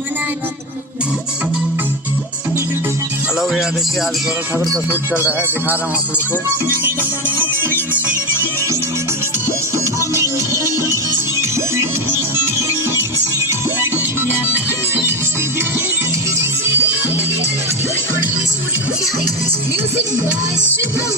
हेलो भैया, देखिए आज गौरव ठाकुर का शूट चल रहा है, दिखा रहा हूँ आप लोग को। Music by Shubham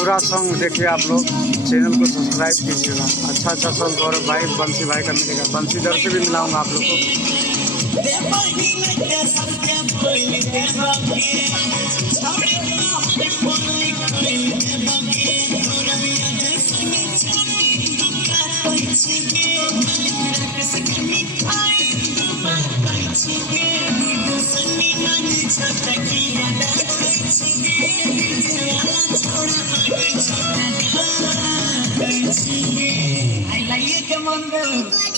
पूरा सॉन्ग देखिए आप लोग, चैनल को सब्सक्राइब कीजिएगा। अच्छा सॉन्ग गौरव भाई, बंसी भाई का मिलेगा। बंसी दर से भी मिलाऊंगा आप लोग को। I like it, come on, girl.